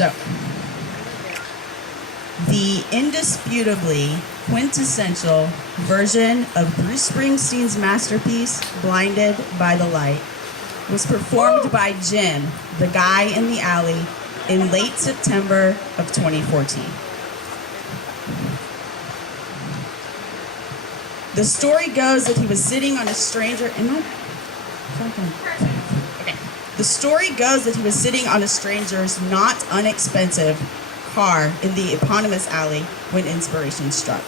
So, the indisputably quintessential version of Bruce Springsteen's masterpiece, Blinded by the Light, was performed by Jim, the guy in the alley, in late September of 2014. The story goes that he was sitting on a stranger. The story goes that he was sitting on a stranger's not inexpensive car in the eponymous alley when inspiration struck.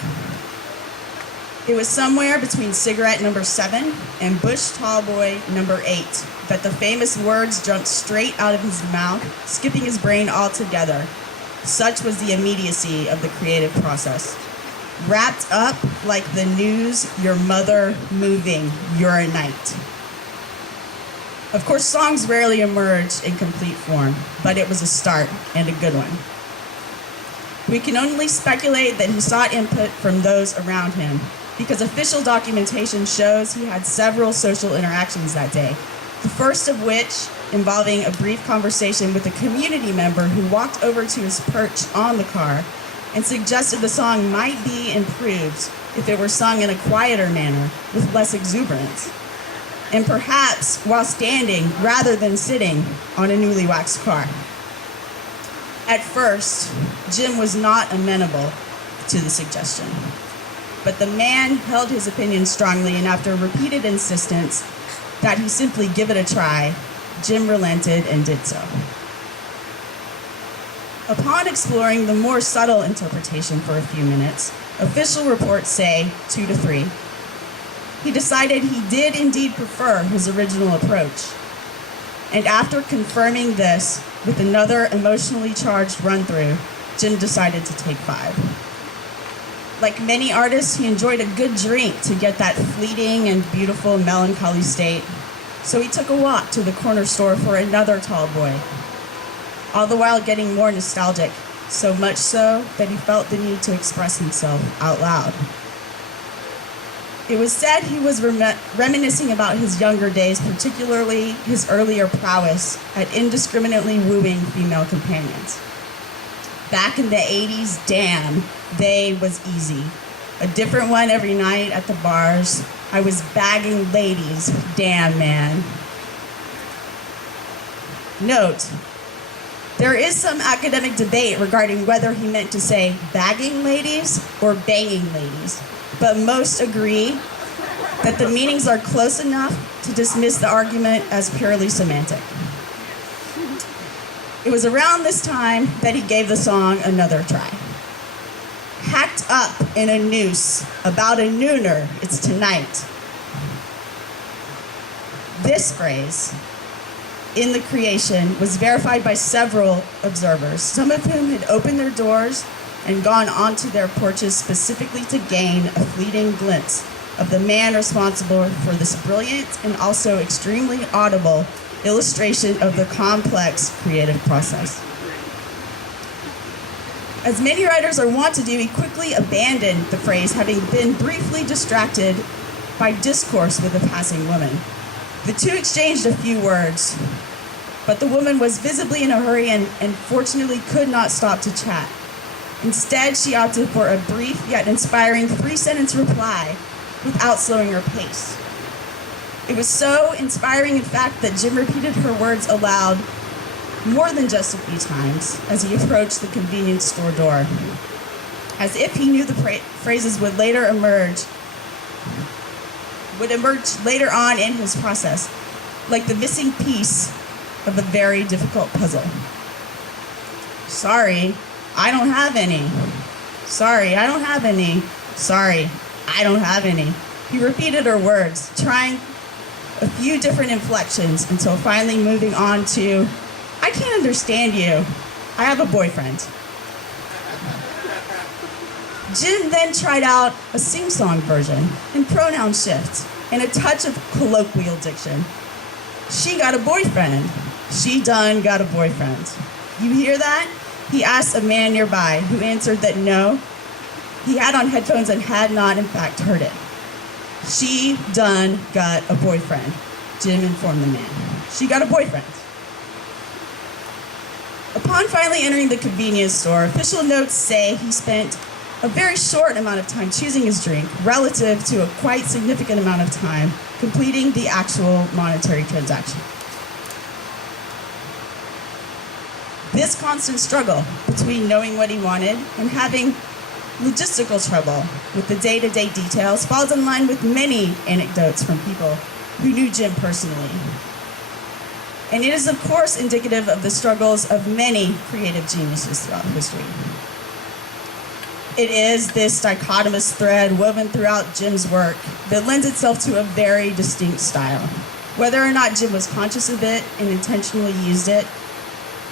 It was somewhere between cigarette number 7 and Bush Tallboy number 8 that the famous words jumped straight out of his mouth, skipping his brain altogether. Such was the immediacy of the creative process. Wrapped up like the news, your mother moving, you're a knight. Of course, songs rarely emerge in complete form, but it was a start, and a good one. We can only speculate that he sought input from those around him, because official documentation shows he had several social interactions that day, the first of which involving a brief conversation with a community member who walked over to his perch on the car and suggested the song might be improved if it were sung in a quieter manner with less exuberance, and perhaps while standing rather than sitting on a newly waxed car. At first, Jim was not amenable to the suggestion, but the man held his opinion strongly, and after repeated insistence that he simply give it a try, Jim relented and did so. Upon exploring the more subtle interpretation for a few minutes, official reports say 2 to 3, he decided he did indeed prefer his original approach. And after confirming this with another emotionally charged run-through, Jim decided to take 5. Like many artists, he enjoyed a good drink to get that fleeting and beautiful melancholy state. So he took a walk to the corner store for another tall boy, all the while getting more nostalgic, so much so that he felt the need to express himself out loud. It was said he was reminiscing about his younger days, particularly his earlier prowess at indiscriminately wooing female companions. Back in the 80s, damn, they was easy. A different one every night at the bars. I was bagging ladies, damn man. Note, there is some academic debate regarding whether he meant to say bagging ladies or banging ladies, but most agree that the meanings are close enough to dismiss the argument as purely semantic. It was around this time that he gave the song another try. Hacked up in a noose, about a nooner, it's tonight. This phrase in the creation was verified by several observers, some of whom had opened their doors and gone onto their porches specifically to gain a fleeting glimpse of the man responsible for this brilliant and also extremely audible illustration of the complex creative process. As many writers are wont to do, he quickly abandoned the phrase, having been briefly distracted by discourse with a passing woman. The two exchanged a few words, but the woman was visibly in a hurry and fortunately could not stop to chat. Instead, she opted for a brief yet inspiring 3-sentence reply without slowing her pace. It was so inspiring, in fact, that Jim repeated her words aloud more than just a few times as he approached the convenience store door, as if he knew the phrases would emerge later on in his process, like the missing piece of a very difficult puzzle. Sorry, I don't have any. Sorry, I don't have any. Sorry, I don't have any. He repeated her words, trying a few different inflections until finally moving on to, I can't understand you. I have a boyfriend. Jim then tried out a sing-song version and pronoun shift and a touch of colloquial diction. She got a boyfriend. She done got a boyfriend. You hear that? He asked a man nearby, who answered that no, he had on headphones and had not in fact heard it. She done got a boyfriend, Jim informed the man. She got a boyfriend. Upon Upon finally entering the convenience store, official notes say he spent a very short amount of time choosing his drink relative to a quite significant amount of time completing the actual monetary transaction. This constant struggle between knowing what he wanted and having logistical trouble with the day-to-day details falls in line with many anecdotes from people who knew Jim personally. And it is, of course, indicative of the struggles of many creative geniuses throughout history. It is this dichotomous thread woven throughout Jim's work that lends itself to a very distinct style. Whether or not Jim was conscious of it and intentionally used it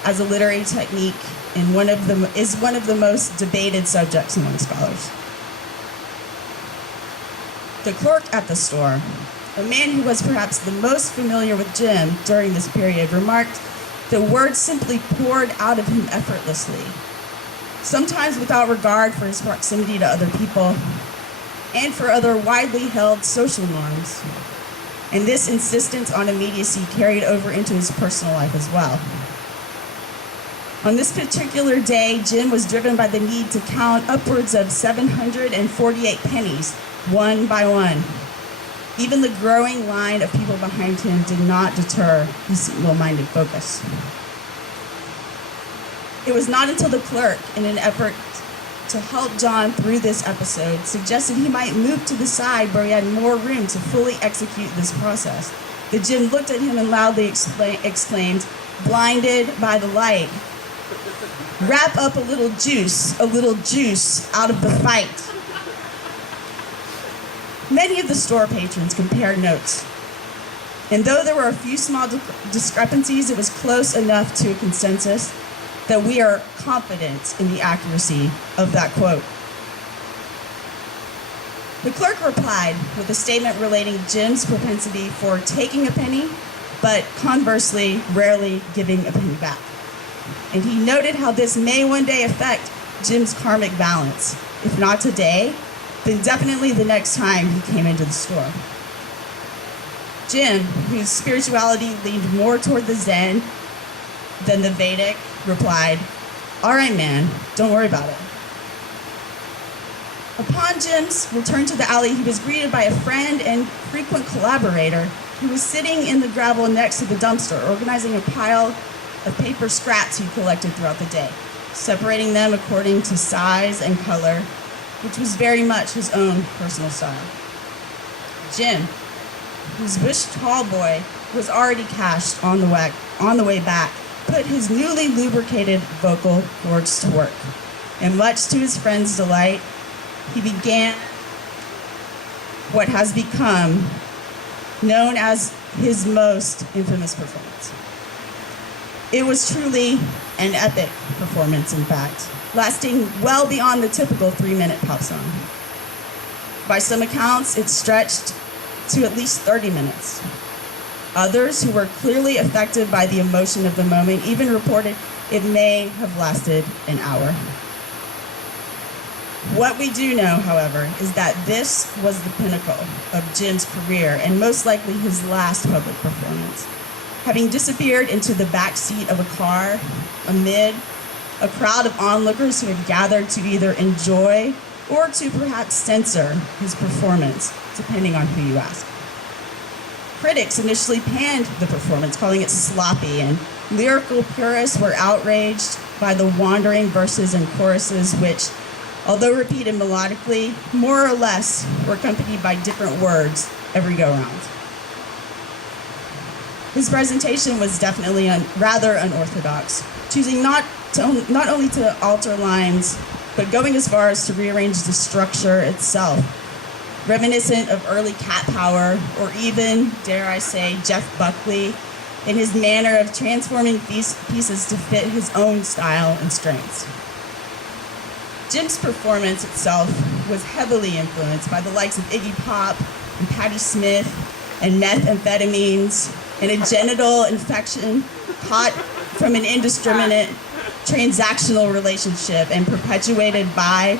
as a literary technique is one of the most debated subjects among scholars. The clerk at the store, a man who was perhaps the most familiar with Jim during this period, remarked that words simply poured out of him effortlessly, sometimes without regard for his proximity to other people and for other widely held social norms. And this insistence on immediacy carried over into his personal life as well. On this particular day, Jim was driven by the need to count upwards of 748 pennies, one by one. Even the growing line of people behind him did not deter his single-minded focus. It was not until the clerk, in an effort to help John through this episode, suggested he might move to the side where he had more room to fully execute this process, that Jim looked at him and loudly exclaimed, blinded by the light, "Wrap up a little juice out of the fight." Many of the store patrons compared notes, and though there were a few small discrepancies, it was close enough to a consensus that we are confident in the accuracy of that quote. The clerk replied with a statement relating Jim's propensity for taking a penny, but conversely, rarely giving a penny back. And he noted how this may one day affect Jim's karmic balance. If not today, then definitely the next time he came into the store. Jim, whose spirituality leaned more toward the Zen than the Vedic, replied, "All right, man, don't worry about it." Upon Jim's return to the alley, he was greeted by a friend and frequent collaborator who was sitting in the gravel next to the dumpster, organizing a pile of paper scraps he collected throughout the day, separating them according to size and color, which was very much his own personal style. Jim, whose bush tall boy was already cashed on the way back, put his newly lubricated vocal cords to work, and much to his friend's delight, he began what has become known as his most infamous performance. It was truly an epic performance, in fact, lasting well beyond the typical 3-minute pop song. By some accounts, it stretched to at least 30 minutes. Others, who were clearly affected by the emotion of the moment, even reported it may have lasted an hour. What we do know, however, is that this was the pinnacle of Jim's career and most likely his last public performance. Having disappeared into the back seat of a car amid a crowd of onlookers who had gathered to either enjoy or to perhaps censor his performance, depending on who you ask. Critics initially panned the performance, calling it sloppy, and lyrical purists were outraged by the wandering verses and choruses, which, although repeated melodically, more or less were accompanied by different words every go-round. His presentation was definitely rather unorthodox, choosing not only to alter lines, but going as far as to rearrange the structure itself, reminiscent of early Cat Power, or even, dare I say, Jeff Buckley, in his manner of transforming pieces to fit his own style and strengths. Jim's performance itself was heavily influenced by the likes of Iggy Pop and Patti Smith and methamphetamines and a genital infection caught from an indiscriminate transactional relationship and perpetuated by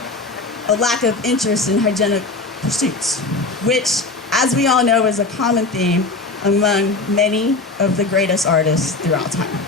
a lack of interest in hygienic pursuits, which, as we all know, is a common theme among many of the greatest artists throughout time.